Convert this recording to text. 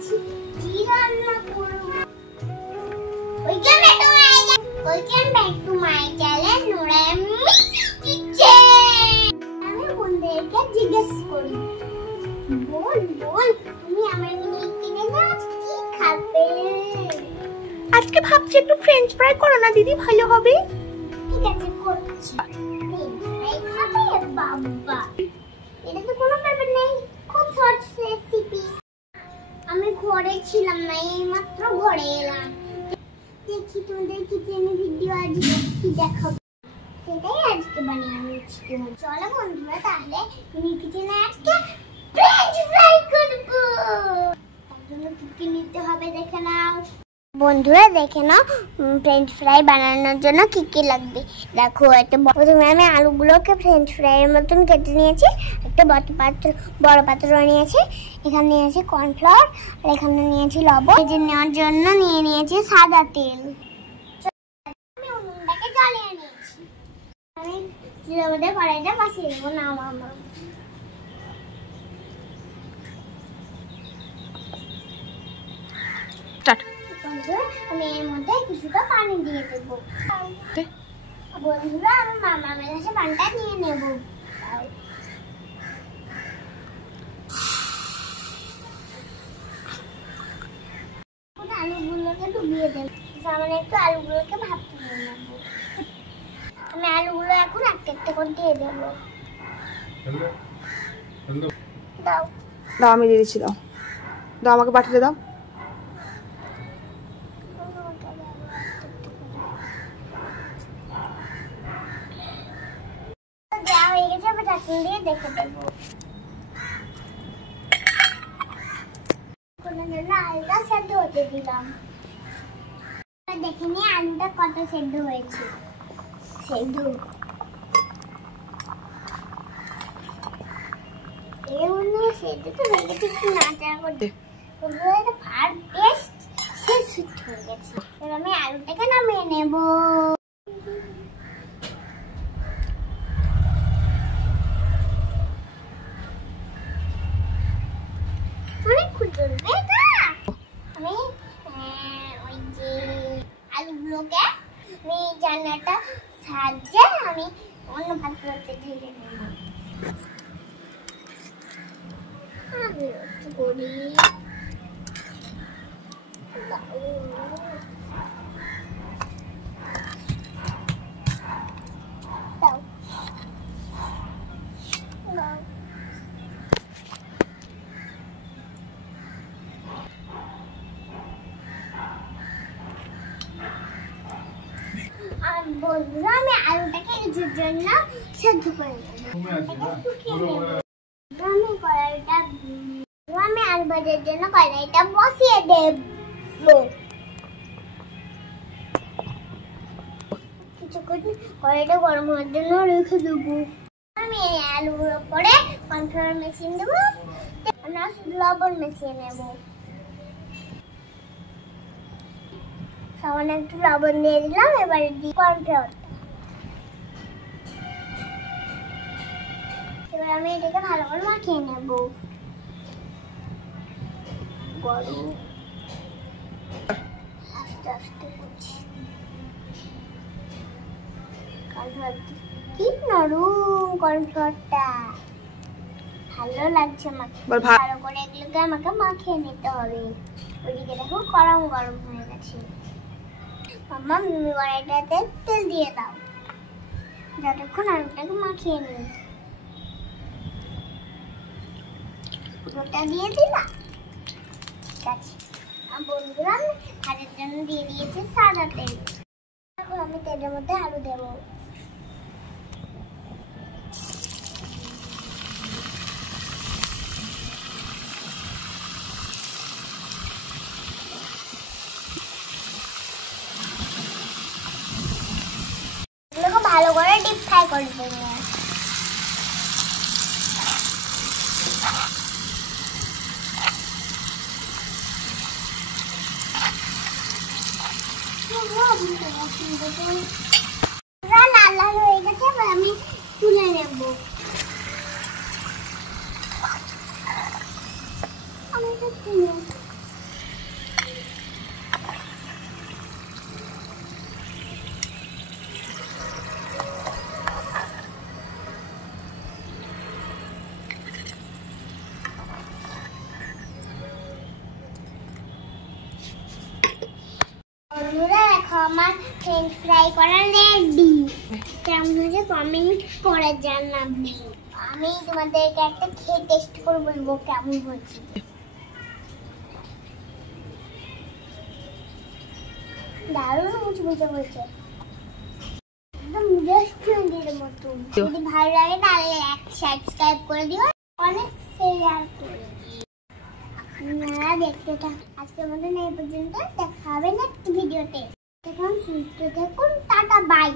ভাবছি কি রান্না করব। Welcome back to my channel Norami kitchen. আমি বন্ধুদেরকে জিজ্ঞেস করি, বল তুমি আমার মিনি কিনে দাও, কি খাবে? আজকে ভাবছি একটু ফ্রেঞ্চ ফ্রাই করো না দিদি, ভালো হবে। ঠিক আছে, করছি। খাবে বাবা, এটা তো কোনো ব্যাপার নেই, খুব সহজ রেসিপি। আমি ঘরে ছিলাম না, এইমাত্র ঘরে এলাম। দেখি তোমাদের কিচেনে ভিডিও আজকে কি দেখাবো, সেটাই আজকে বানিয়ে নিচ্ছি। চলো বন্ধুরা, তাহলে মিনি কিচেনে আজকে ফ্রেঞ্চ ফ্রাই করবো। তার জন্য কি কি নিতে হবে দেখে নাও বন্ধুরা, দেখে নাও ফ্রেঞ্চ ফ্রাই বানানোর জন্য কি কি লাগবে। দেখো, একটা প্রথমে আমি আলুগুলোকে ফ্রেঞ্চ ফ্রাইয়ের মতন কেটে নিয়েছি। একটা বড় পাত্র নিয়েছি। এখানে নিয়েছি কর্নফ্লাওয়ার, আর এখানে নিয়েছি লবণ। ভেজে নেওয়ার জন্য নিয়ে নিয়েছি সাদা তেল। আমি উনুনটাকে জ্বালিয়ে নিয়েছি। আমি চুলার মধ্যে কড়াইটা বসিয়ে দেবো। আমি এর মধ্যে কিছুটা পানি দিয়ে দেবো। বন্ধুরা, আমি মামার কাছে পানিটা নিয়ে নেব। আলুগুলোকে ডুবিয়ে দেবো। সামান্য একটু আলুগুলোকে ভাপতে নেবো। আমি আলুগুলো এখন একটা একটা করে দিয়ে দেবো। দাও দাও, আমি দিয়ে দিচ্ছি। দাও দাও, আমাকে বাটিতে দাও। যা হয়ে গেছে, আমি ঢাকনা দিয়ে দেখে দেবো। আলুটা সেদ্ধ হতে দিলাম। দেখে নিয়ে আলুটা কত সেদ্ধ হয়েছে। সেদ্ধ তো হয়ে গেছে, একটু নাড়াচাড়া করতে। শেষ হয়ে গেছে। এবার আমি আলুটাকে নামিয়ে নেব। আমি ওই যে আলুগুলোকে আমি জানাটা সাহায্যে আমি অন্য পাত্রতে ঢেলে নেব। আমি একটু করি। বন্ধুরা, আমি আলুটাকে কিছুর জন্য সেদ্ধ করে নেব। আমি আলু ভাজার জন্য কড়াইটা বসিয়ে দেব। কিছুক্ষণ কড়াইটা গরম হওয়ার জন্য রেখে দেবো। আমি আলুর উপরে কর্নফ্লাওয়ার মিশিয়ে দেবো, শুধু লবণ মিশিয়ে নেব। সামান্য একটু লবণ দিয়ে দিলাম। এবারে দিই কর্নফ্লাওয়ার। এবার আমি এটাকে ভালো করে মাখিয়ে নেব। আস্তে আস্তে করছি। কি নরম কর্নফ্লাওয়ারটা, ভালো লাগছে আমাকে। ভালো করে এগুলোকে আমাকে মাখিয়ে নিতে হবে। ওইদিকে দেখো গরম গরম হয়ে গেছে। মাম্মা, মিমি কড়াইটাতে তেল দিয়ে দাও, যতক্ষণ আলুটাকে মাখিয়ে নিই। গোটা দিয়ে দিলাম। ঠিক আছে বন্ধুরা, আমি ভাজার জন্য দিয়ে দিয়েছি সাদা তেল। এখন আমি তেলের মধ্যে আলু দেবো। ভালো করে ডিপ ফ্রাই করে দেবো। লাল লাল হয়ে গেছে, আমি তুলে নেব। আমি তো তুলে আমার ফ্রেঞ্চ ফ্রাই করা রেডি। কেমন হয়েছে কমেন্ট করে জানাবে। আমি তোমাদেরকে একটা খেয়ে টেস্ট করে বলবো কেমন হয়েছে। দারুণ মুচমুচে হয়েছে, একদম রেস্টুরেন্টের মতো। যদি ভালো লাগে তাহলে সাবস্ক্রাইব করে দিও, অনেক শেয়ার করে দিও। আপনারা দেখতে থাকুন। আজকের মতন এই পর্যন্ত, দেখা হবে নেক্সট ভিডিওতে। এখন সুস্থ থাকুন, টাটা বাই।